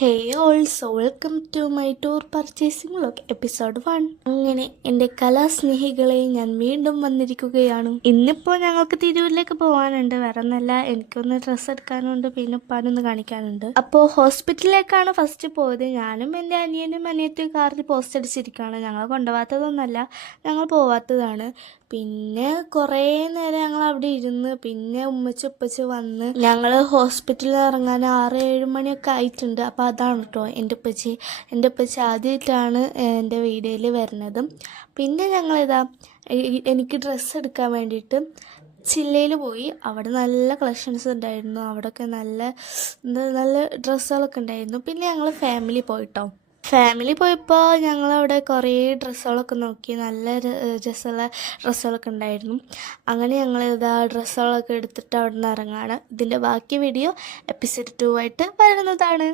Hey also welcome to my tour purchasing vlog episode 1. അങ്ങനെ എൻ്റെ കലാസ്നേഹികളെ ഞാൻ വീണ്ടും വന്നിരിക്കുകയാണ്. ഇന്നിപ്പോൾ ഞങ്ങൾക്ക് തിരൂരിലേക്ക് പോകാനുണ്ട്. വേറെ ഒന്നല്ല, എനിക്കൊന്ന് ഡ്രസ്സ് എടുക്കാനുണ്ട്, പിന്നെ ഉപ്പാനൊന്ന് കാണിക്കാനുണ്ട്. അപ്പോൾ ഹോസ്പിറ്റലിലേക്കാണ് ഫസ്റ്റ് പോയത്. ഞാനും എൻ്റെ അനിയനും അനിയത്തിയും കാറിൽ പോസ്റ്റ് അടിച്ചിരിക്കുകയാണ്. ഞങ്ങൾ കൊണ്ടുപോകാത്തതൊന്നുമല്ല, ഞങ്ങൾ പോവാത്തതാണ്. പിന്നെ കുറേ നേരം ഞങ്ങൾ അവിടെ ഇരുന്ന് പിന്നെ ഉപ്പച്ച് വന്ന് ഞങ്ങൾ ഹോസ്പിറ്റലിൽ ഇറങ്ങാൻ 6-7 മണിയൊക്കെ ആയിട്ടുണ്ട്. അപ്പോൾ അതാണ് കേട്ടോ എൻ്റെ ഉപ്പച്ചി ആദ്യമായിട്ടാണ് എൻ്റെ വീഡിയോയിൽ വരുന്നത്. പിന്നെ ഞങ്ങളിതാ എനിക്ക് ഡ്രസ്സ് എടുക്കാൻ വേണ്ടിയിട്ട് ചില്ലയിൽ പോയി. അവിടെ നല്ല കളക്ഷൻസ് ഉണ്ടായിരുന്നു. അവിടെയൊക്കെ നല്ല ഡ്രസ്സുകളൊക്കെ ഉണ്ടായിരുന്നു. പിന്നെ ഞങ്ങൾ ഫാമിലി പോയപ്പോൾ ഞങ്ങളവിടെ കുറേ ഡ്രസ്സുകളൊക്കെ നോക്കി. നല്ല രസമുള്ള ഡ്രസ്സുകളൊക്കെ ഉണ്ടായിരുന്നു. അങ്ങനെ ഞങ്ങളിതാ ഡ്രസ്സുകളൊക്കെ എടുത്തിട്ട് അവിടെ നിന്ന് ഇറങ്ങാണ്. ഇതിൻ്റെ ബാക്കി വീഡിയോ എപ്പിസോഡ് 2 ആയിട്ട് വരുന്നതാണ്.